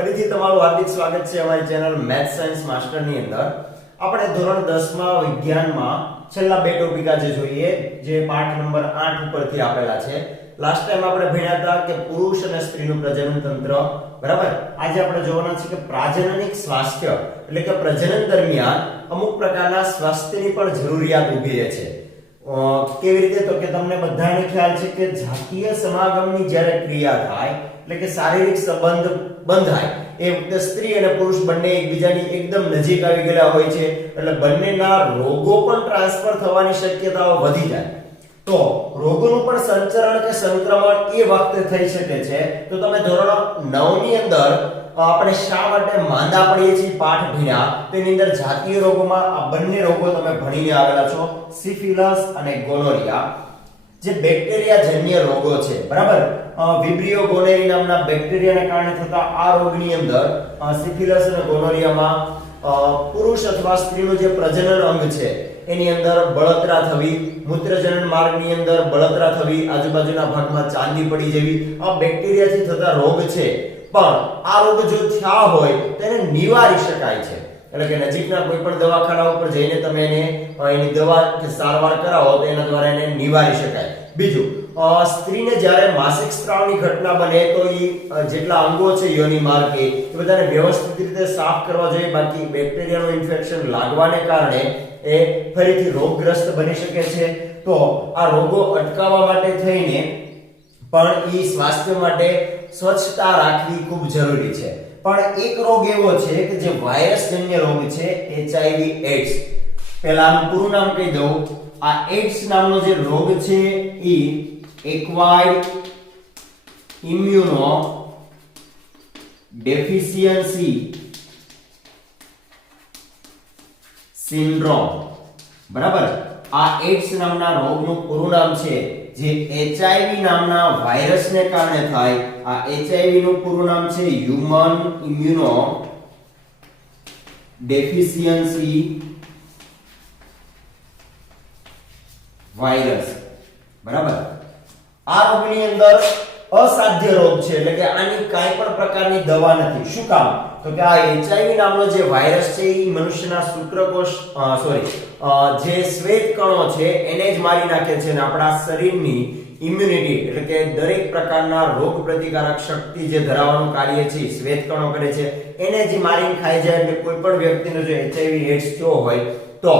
ફરીથી તમારું હાર્દિક સ્વાગત છે અમારી ચેનલ મેથ્સ સાયન્સ માસ્ટર ની અંદર. આપણે ધોરણ 10 માં વિજ્ઞાનમાં છેલ્લા બે ટોપિક આજે જોઈએ જે પાઠ નંબર 8 ઉપરથી આપેલા છે. લાસ્ટ ટાઈમ આપણે ભણ્યા હતા કે પુરુષ અને સ્ત્રીનું પ્રજનન તંત્ર, બરાબર. આજે આપણે જોવાના છે કે પ્રાજનનિક સ્વાસ્થ્ય એટલે કે પ્રજનન દરમિયાન અમુક પ્રકારના સ્વાસ્થ્યની પણ જરૂરિયાત ઊભી રહે છે. કેવી રીતે? તો કે તમને બધાને ખ્યાલ છે કે જાતીય સમાગમની જ્યારે ક્રિયા થાય એટલે કે શારીરિક સંબંધ બંધાય એ વખતે સ્ત્રી અને પુરુષ બંને એકબીજાની એકદમ નજીક આવી ગયેલા હોય છે, એટલે બંનેના રોગો પણ ટ્રાન્સફર થવાની શક્યતાઓ વધી જાય. તો રોગોનું પણ સંચરણ કે સંક્રમણ એ વખતે થઈ શકે છે. તો તમે ધોરણ 9 ની અંદર આપણે શા માટે માંદા પડીએ છીએ પાઠ ભણ્યા, તેની અંદર જાતીય રોગોમાં આ બંને રોગો તમે ભણીને આવેલા છો, સિફિલિસ અને ગોનોરિયા, જે બેક્ટેરિયા જન્ય રોગો છે, બરાબર. વિબ્રિયો ગોનેરી નામના બેક્ટેરિયાને કારણે થતા આ રોગની અંદર સિફિલિસ અને ગોનોરિયામાં પુરુષ અથવા સ્ત્રીનું જે પ્રજનન અંગ છે એની અંદર બળતરા થવી, મૂત્રજનન માર્ગની અંદર બળતરા થવી, આજુબાજુના ભાગમાં ચાંદી પડી જવી, આ બેક્ટેરિયાથી થતા રોગ છે. પણ આ રોગ જો થયા હોય તેને નિવારી શકાય છે, એટલે કે નજીકના કોઈ પણ દવાખાના ઉપર જઈને તમે એની દવા કે સારવાર કરાવો તો એના દ્વારા એને નિવારી શકાય. બીજું, સ્ત્રીને જ્યારે માસિક સ્ત્રાવની ઘટના બને તો એ જેટલા અંગો છે યોની માર્ગે એ બધાને વ્યવસ્થિત રીતે સાફ કરવા જોઈએ, બાકી બેક્ટેરિયાનું ઇન્ફેક્શન લાગવાને કારણે એ ફરીથી રોગગ્રસ્ત બની શકે છે. તો આ રોગો અટકાવવા માટે થઈને પણ એ સ્વાસ્થ્ય માટે સ્વચ્છતા રાખવી ખૂબ જરૂરી છે. પણ એક રોગ એવો છે કે જે વાયરસજન્ય રોગ છે, HIV એડ્સ. પહેલા આનું પૂરું નામ કહી દઉં. આ એડ્સ નામનો જે રોગ છે એ એક્વાયર્ડ ઇમ્યુનો ડેફિશિયન્સી સિન્ડ્રોમ, બરાબર. આ એડ્સ નામના રોગનું પૂરું નામ છે, જે HIV નામના વાયરસને કારણે થાય. આ HIV નું પૂરું નામ છે હ્યુમન ઇમ્યુનો ડેફિશિયન્સી વાયરસ, બરાબર. આ રોગની અંદર અસાધ્ય રોગ છે, એટલે કે આની કાઈ પણ પ્રકારની દવા નથી. શું કામ? તો કે આ HIV નામનો જે વાયરસ છે એ મનુષ્યના શુક્રકોષ જે શ્વેત કણો છે એને જ મારી નાખે છે, અને આપણા શરીરની ઇમ્યુનિટી એટલે કે દરેક પ્રકારના રોગ પ્રતિકારક શક્તિ જે ધરાવવાનું કાર્ય છે શ્વેત કણો કરે છે, એને જ મારીને ખાઈ જાય. એટલે કોઈ પણ વ્યક્તિનો જો HIV એડ્સ થયો હોય તો,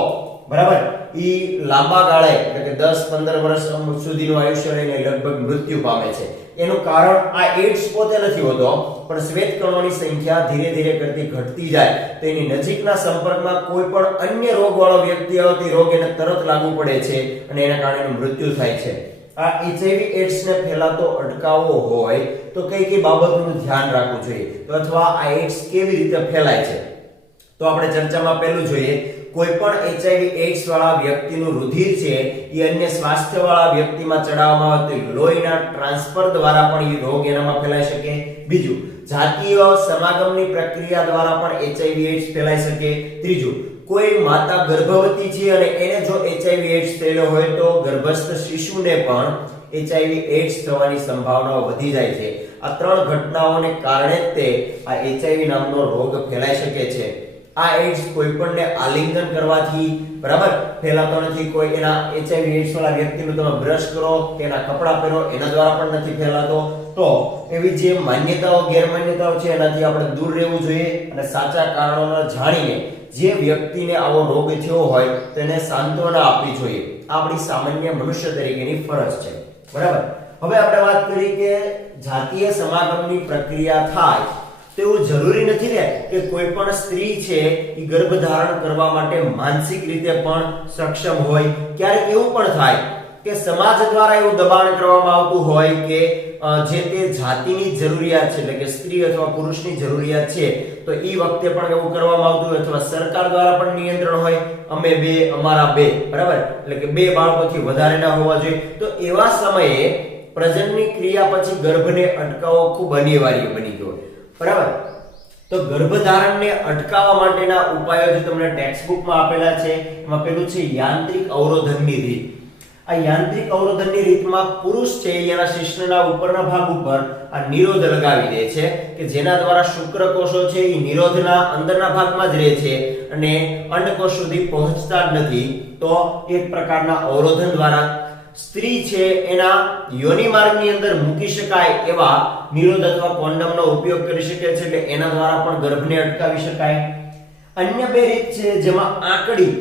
બરાબર, ઈ લાંબા ગાળે એટલે કે 10-15 વર્ષ સુધીનું આયુષ્ય રહીને લગભગ મૃત્યુ પામે છે. એનું કારણ આ એડ્સ પોતે નથી હોતો, પણ શ્વેત કણોની સંખ્યા ધીરે ધીરે કરતી ઘટતી જાય તો એની નજીકના સંપર્કમાં કોઈ પણ અન્ય રોગવાળો વ્યક્તિ આવે તો રોગ એને તરત લાગુ પડે છે અને એના કારણે એનું મૃત્યુ થાય છે. આ HIV એડ્સ ને ફેલાતો અટકાવવો હોય તો કઈ કઈ બાબતોનું ધ્યાન રાખવું જોઈએ, તો અથવા આ એડ્સ કેવી રીતે ફેલાય છે, તો આપણે ચર્ચામાં પહેલું જોઈએ. કોઈ પણ HIV એડ્સ વાળા વ્યક્તિનું રુધિર છે એ અન્ય સ્વાસ્થ્ય વાળા વ્યક્તિમાં ચડાવવામાં આવે તો લોહીના ટ્રાન્સફર દ્વારા પણ એ રોગ એનામાં ફેલાઈ શકે. બીજું, જાતીય સમાગમની પ્રક્રિયા દ્વારા પણ HIV એડ્સ ફેલાઈ શકે. ત્રીજું, કોઈ માતા ગર્ભવતી છે અને એને જો HIV એડ્સ થયેલો હોય તો ગર્ભસ્થ શિશુને પણ HIV એડ્સ થવાની સંભાવના વધી જાય છે. આ ત્રણ ઘટનાઓને કારણે તે આ HIV નામનો રોગ ફેલાઈ શકે છે. આ એડ્સ કોઈ પણને આલિંગન કરવાથી, બરાબર, ફેલાતો નથી. કોઈ એના HIV એડ્સ વાળા વ્યક્તિનું તમે બ્રશ કરો કે એના કપડા પહેરો એના દ્વારા પણ નથી ફેલાતો. તો એવી જે માન્યતાઓ ગેરમાન્યતાઓ છે એનાથી આપણે દૂર રહેવું જોઈએ અને સાચા કારણોને જાણીને જે વ્યક્તિને આવો રોગ થયો હોય તેને સાંત્વના આપવી જોઈએ. આપણી સામાન્ય મનુષ્ય તરીકેની ફરજ છે, બરાબર. હવે આપણે વાત કરી કે જાતીય સમાગમની પ્રક્રિયા થાય તો એવું જરૂરી નથી ને કે કોઈ પણ સ્ત્રી છે એ ગર્ભધારણ કરવા માટે માનસિક રીતે પણ સક્ષમ હોય. ક્યારેક એવું પણ થાય કે સમાજ દ્વારા એવું દબાણ કરવામાં આવતું હોય કે જે તે જાતિની જરૂરિયાત છે એટલે કે સ્ત્રી અથવા પુરુષની જરૂરિયાત છે તો એ વખતે પણ એવું કરવામાં આવતું હોય, અથવા સરકાર દ્વારા પણ નિયંત્રણ હોય, અમે બે અમારા બે, બરાબર, એટલે કે બે બાળકોથી વધારે ના હોવા જોઈએ. તો એવા સમયે પ્રજનનની ક્રિયા પછી ગર્ભને અટકાવવો ખૂબ અનિવાર્ય બની ગયો, બરાબર. તો ગર્ભધારણને અટકાવવા માટેના ઉપાયો જે તમને ટેક્સ્ટ બુકમાં આપેલા છે એમાં પેલું છે યાંત્રિક અવરોધનની રીત. આ યાંત્રિક અવરોધનની રીતમાં પુરુષ છે એના શિશ્નના ઉપરના ભાગ ઉપર આ નિરોધ લગાવી દે છે કે જેના દ્વારા શુક્રકોષો છે એ નિરોધના અંદરના ભાગમાં જ રહે છે અને અંડકોષ સુધી પહોંચતા જ નથી. તો એક પ્રકારના અવરોધન દ્વારા સ્ત્રી છે એના યોનિ માર્ગની અંદર મૂકી શકાય એવા નિરોધ અથવા કોન્ડમનો ઉપયોગ કરી શકે છે, એટલે એના દ્વારા પણ ગર્ભને અટકાવી શકાય. અન્ય બે રીત છે જેમાં આંકડી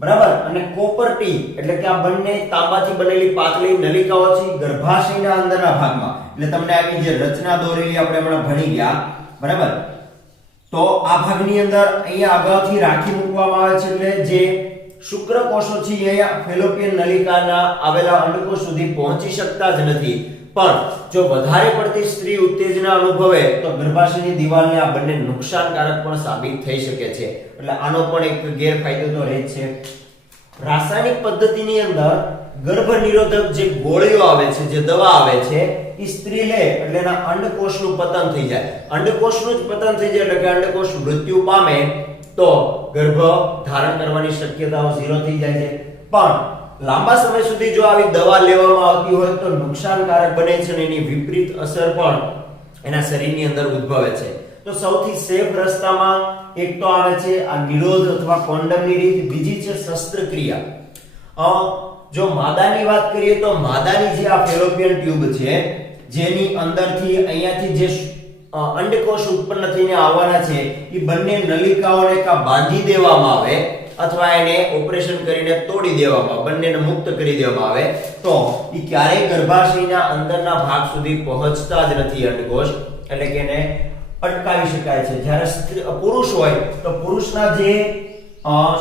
બરાબર અને કોપરટી એટલે કે આ બંને તાંબાથી બનેલી પાતળી નલિકાઓ છે ગર્ભાશયના અંદરના ભાગમાં, એટલે તમને આવી જે રચના દોરેલી આપણે હમણાં ભણી ગયા બરાબર. તો આ ભાગની અંદર અહીંયા અગાઉથી રાખી મૂકવામાં આવે છે, એટલે જે શુક્રકોષો છે અહીંયા ફેલોપિયન નલિકાના આવેલા અંડકોષ સુધી પહોંચી શકતા જ નથી. પણ જો વધારે પડતી સ્ત્રી ઉત્તેજના અનુભવે તો ગર્ભાશયની દિવાલને આ બંને નુકસાનકારક પણ સાબિત થઈ શકે છે, એટલે આનો પણ એક ગેરફાયદો તો રહે છે. રાસાયણિક પદ્ધતિની અંદર ગર્ભ નિરોધક જે ગોળીઓ આવે છે, જે દવા આવે છે, એ સ્ત્રી લે એટલે એના અંડકોષનું પતન થઈ જાય. અંડકોષનું જ પતન થઈ જાય એટલે કે અંડકોષ મૃત્યુ પામે તો ગર્ભ ધારણ કરવાની શક્યતાઓ 0 થઈ જાય છે. પણ લાંબા સમય સુધી જો આવી દવા લેવામાં આવતી હોય તો નુકસાનકારક બને છે અને એની વિપરીત અસર પણ એના શરીરની અંદર ઉદ્ભવે છે. તો સૌથી સેફ રસ્તામાં એક તો આવે છે આ નિરોધ અથવા કોન્ડમની રીત, બીજી છે શસ્ત્રક્રિયા. જો માદાની વાત કરીએ તો માદાની જે આ ફેલોપિયન ટ્યુબ છે જેની અંદરથી અહીંયાથી જે અંડકોષ ઉત્પન્ન થઈને આવવાના છે એ બંને નલિકાઓને કા બાંધી દેવામાં આવે અથવા એને ઓપરેશન કરીને તોડી દેવામાં, બંનેને મુક્ત કરી દેવામાં આવે તો એ ક્યારેય ગર્ભાશયના અંદરના ભાગ સુધી પહોંચતા જ નથી અંડકોષ, એટલે કે એને અટકાવી શકાય છે. જ્યારે પુરુષ હોય તો પુરુષના જે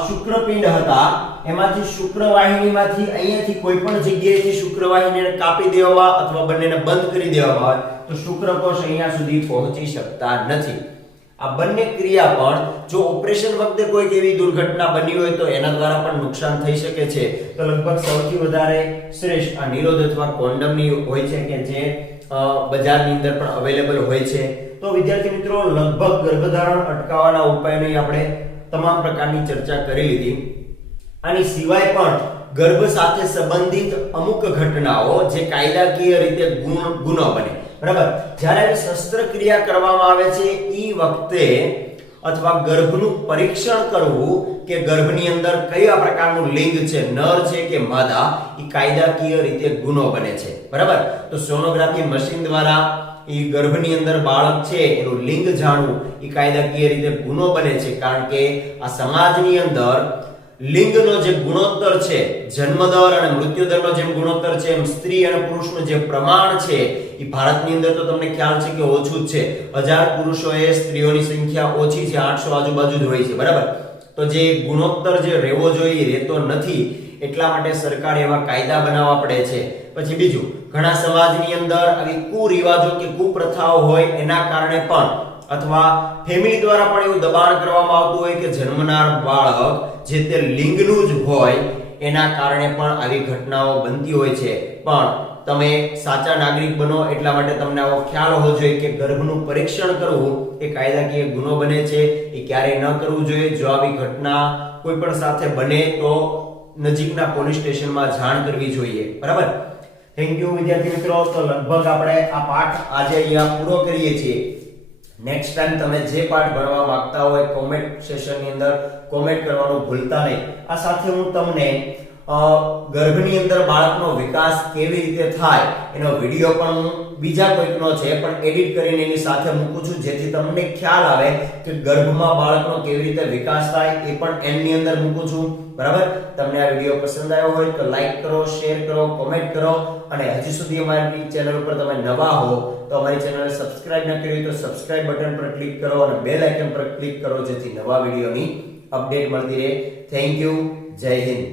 શુક્રપિંડ હતા એમાંથી શુક્રવાહિનીમાંથી અહીંયાથી કોઈ પણ જગ્યાએથી શુક્રવાહિનીને કાપી દેવામાં અથવા બંનેને બંધ કરી દેવામાં આવે તો શુક્રકોષ અહીંયા સુધી પહોંચી શકતા નથી. આ બંને ક્રિયા પણ જો ઓપરેશન વખતે કોઈક એવી દુર્ઘટના બની હોય તો એના દ્વારા પણ નુકસાન થઈ શકે છે. તો લગભગ સૌથી વધારે શ્રેષ્ઠ આ નિરોધ અથવા કોન્ડમની હોય છે કે જે બજારની અંદર પણ અવેલેબલ હોય છે. તો વિદ્યાર્થી મિત્રો લગભગ ગર્ભધારણ અટકાવવાના ઉપાયોની આપણે તમામ પ્રકારની ચર્ચા કરી લીધી. આની સિવાય પણ ગર્ભ સાથે સંબંધિત અમુક ઘટનાઓ જે કાયદાકીય રીતે ગુનો બને બરાબર, જ્યારે આવી શસ્ત્રક્રિયા કરવામાં આવે છે એ વખતે અથવા ગર્ભનું પરીક્ષણ કરવું કે ગર્ભની અંદર કયા પ્રકારનું લિંગ છે, નર છે કે માદા, એ કાયદાકીય રીતે ગુનો બને છે બરાબર. તો સોનોગ્રાફી મશીન દ્વારા એ ગર્ભની અંદર બાળક છે એનું લિંગ જાણવું એ કાયદાકીય રીતે ગુનો બને છે, કારણ કે આ સમાજની અંદર લિંગનો જે ગુણોત્તર છે, જન્મદર અને મૃત્યુદરનો જેમ ગુણોત્તર છે એમ સ્ત્રી અને પુરુષનું જે પ્રમાણ છે એ ભારતની અંદર તો તમને ખ્યાલ છે કે ઓછું જ છે. 1000 પુરુષોએ સ્ત્રીઓની સંખ્યા ઓછી છે, 800 આજુબાજુ જ હોય છે બરાબર. તો જે ગુણોત્તર જે રહેવો જોઈએ રહેતો નથી, એટલા માટે સરકારે એવા કાયદા બનાવવા પડે છે. પછી બીજું, ઘણા સમાજની અંદર આવી કુરિવાજો કે કુપ્રથાઓ હોય એના કારણે પણ અથવા ફેમિલી દ્વારા પણ એવું દબાણ કરવામાં આવતું હોય કે જન્મનાર બાળક જે તે લિંગનું જ હોય એના કારણે પણ આવી ઘટનાઓ બનતી હોય છે. પણ તમે સાચા નાગરિક બનો એટલા માટે તમને આવો ખ્યાલ હોવો જોઈએ કે ગર્ભનું પરીક્ષણ કરવું એ કાયદાકીય ગુનો બને છે, એ ક્યારેય ન કરવું જોઈએ. જો આવી ઘટના કોઈ પણ સાથે બને તો નજીકના પોલીસ સ્ટેશનમાં જાણ કરવી જોઈએ બરાબર. થેન્ક યુ વિદ્યાર્થી મિત્રો. તો લગભગ આપણે આ પાઠ આજે અહીંયા પૂરો કરીએ છીએ. નેક્સ્ટ ટાઈમ તમે જે પાઠ ભણવા માંગતા હોય કોમેન્ટ સેશનની અંદર કોમેન્ટ કરવાનું ભૂલતા નહીં. આ સાથે હું તમને ગર્ભની અંદર બાળકનો વિકાસ કેવી રીતે થાય એનો વિડિયો પણ બીજા કોઈકનો છે પણ એડિટ કરીને એની સાથે મૂકું છું, જેથી તમને ખ્યાલ આવે કે ગર્ભમાં બાળકનો કેવી રીતે વિકાસ થાય એ પણ એની અંદર મૂકું છું બરાબર. તમને આ વિડિયો પસંદ આવ્યો હોય તો લાઈક કરો, શેર કરો, કોમેન્ટ કરો અને હજી સુધી અમારી ચેનલ ઉપર તમે નવા હો તો અમારી ચેનલને સબસ્ક્રાઇબ ન કરી હોય તો સબસ્ક્રાઇબ બટન પર ક્લિક કરો અને બેલ આઇકન પર ક્લિક કરો, જેથી નવા વિડિયોની અપડેટ મળતી રહે. Thank you. જય હિન્દ.